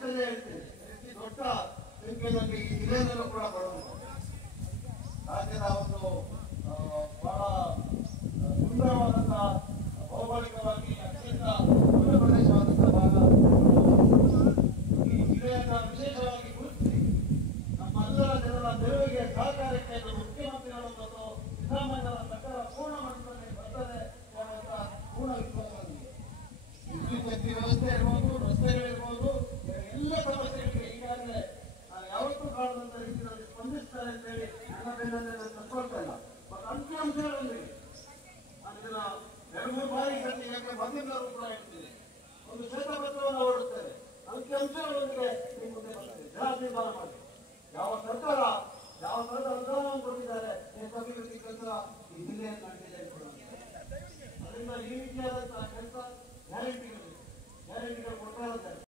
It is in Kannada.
ಇಷ್ಟನ್ನೇ ಹೇಳ್ತೀನಿ, ಈ ದೊಡ್ಡ ಸಂಖ್ಯೆಯಲ್ಲಿ ಈ ಜಿಲ್ಲೆಯಲ್ಲೂ ಕೂಡ ಬರುವುದು ರಾಜ್ಯದ ಒಂದು ಬಹಳ ಸುಂದರವಾದ